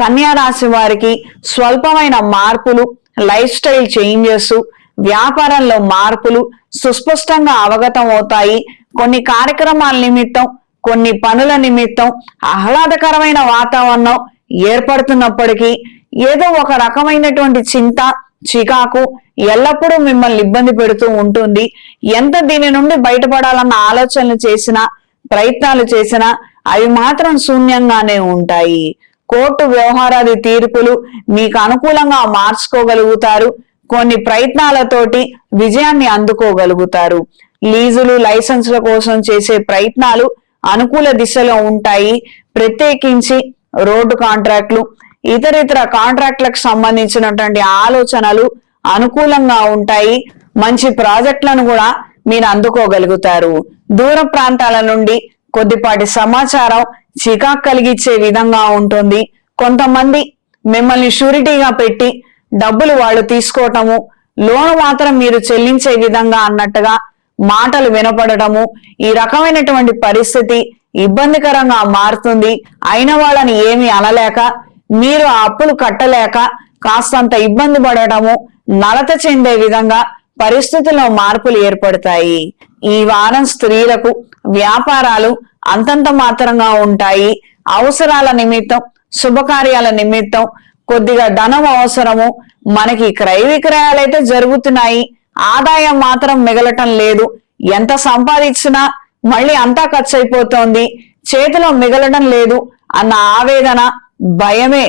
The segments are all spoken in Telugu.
కన్యా రాశి వారికి స్వల్పమైన మార్పులు లైఫ్ స్టైల్ చేంజెస్ వ్యాపారంలో మార్పులు సుస్పష్టంగా అవగతం అవుతాయి. కొన్ని కార్యక్రమాల నిమిత్తం కొన్ని పనుల నిమిత్తం ఆహ్లాదకరమైన వాతావరణం ఏర్పడుతున్నప్పటికీ ఏదో ఒక రకమైనటువంటి చింత చికాకు ఎల్లప్పుడూ మిమ్మల్ని ఇబ్బంది పెడుతూ ఉంటుంది. ఎంత దీని నుండి బయటపడాలన్న ఆలోచనలు చేసినా ప్రయత్నాలు చేసినా అవి మాత్రం శూన్యంగానే ఉంటాయి. కోర్టు వ్యవహారాది తీర్పులు మీకు అనుకూలంగా మార్చుకోగలుగుతారు. కొన్ని ప్రయత్నాలతోటి విజయాన్ని అందుకోగలుగుతారు. లీజులు లైసెన్స్ల కోసం చేసే ప్రయత్నాలు అనుకూల దిశలో ఉంటాయి. ప్రత్యేకించి రోడ్డు కాంట్రాక్ట్లు ఇతరితర కాంట్రాక్ట్లకు సంబంధించినటువంటి ఆలోచనలు అనుకూలంగా ఉంటాయి. మంచి ప్రాజెక్టులను కూడా మీరు అందుకోగలుగుతారు. దూర ప్రాంతాల నుండి కొద్దిపాటి సమాచారం చికాకు కలిగించే విధంగా ఉంటుంది. కొంతమంది మిమ్మల్ని షూరిటీగా పెట్టి డబ్బులు వాళ్ళు తీసుకోవటము లోన్ మాత్రం మీరు చెల్లించే విధంగా అన్నట్టుగా మాటలు వినపడటము ఈ రకమైనటువంటి పరిస్థితి ఇబ్బందికరంగా మారుతుంది. అయిన వాళ్ళని ఏమి అనలేక మీరు ఆ అప్పులు కట్టలేక కాస్తంత ఇబ్బంది పడటము నలత చెందే విధంగా పరిస్థితుల్లో మార్పులు ఏర్పడతాయి. ఈ వారం స్త్రీలకు వ్యాపారాలు అంతంత మాత్రంగా ఉంటాయి. అవసరాల నిమిత్తం శుభకార్యాల నిమిత్తం కొద్దిగా ధనం అవసరము. మనకి క్రయ విక్రయాలు అయితే జరుగుతున్నాయి. ఆదాయం మాత్రం మిగలటం లేదు. ఎంత సంపాదించినా మళ్ళీ అంతా ఖర్చు అయిపోతోంది చేతిలో మిగలడం లేదు అన్న ఆవేదన భయమే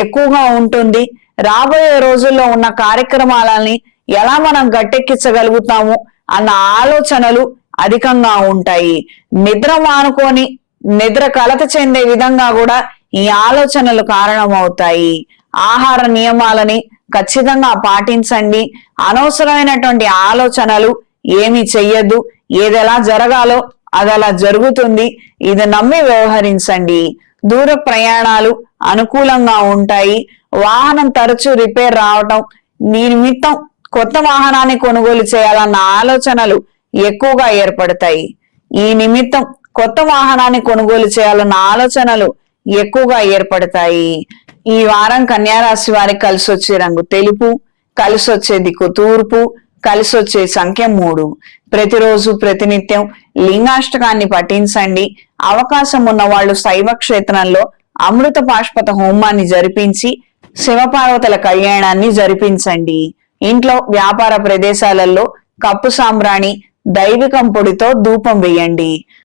ఎక్కువగా ఉంటుంది. రాబోయే రోజుల్లో ఉన్న కార్యక్రమాలని ఎలా మనం గట్టెక్కించగలుగుతాము అన్న ఆలోచనలు అధికంగా ఉంటాయి. నిద్ర మానుకొని నిద్ర కలత చెందే విధంగా కూడా ఈ ఆలోచనలు కారణమవుతాయి. ఆహార నియమాలని ఖచ్చితంగా పాటించండి. అనవసరమైనటువంటి ఆలోచనలు ఏమి చెయ్యొద్దు. ఏది ఎలా జరగాలో అది అలా జరుగుతుంది. ఇది నమ్మి వ్యవహరించండి. దూర ప్రయాణాలు అనుకూలంగా ఉంటాయి. వాహనం తరచూ రిపేర్ రావటం నిమిత్తం కొత్త వాహనాన్ని కొనుగోలు చేయాలన్న ఆలోచనలు ఎక్కువగా ఏర్పడతాయి. ఈ నిమిత్తం కొత్త వాహనాన్ని కొనుగోలు చేయాలన్న ఆలోచనలు ఎక్కువగా ఏర్పడతాయి. ఈ వారం కన్యారాశి వారికి కలిసి వచ్చే రంగు తెలుపు కలిసి వచ్చే దిక్కు తూర్పు కలిసి వచ్చే సంఖ్య మూడు. ప్రతిరోజు ప్రతినిత్యం లింగాష్టకాన్ని పఠించండి. అవకాశం ఉన్న వాళ్ళు శైవ క్షేత్రంలో అమృత పాష్పత హోమాన్ని జరిపించి శివపార్వతుల కళ్యాణాన్ని జరిపించండి. ఇంట్లో వ్యాపార ప్రదేశాలలో కప్పు సాంబ్రాణి దైవికం పొడితో ధూపం వేయండి.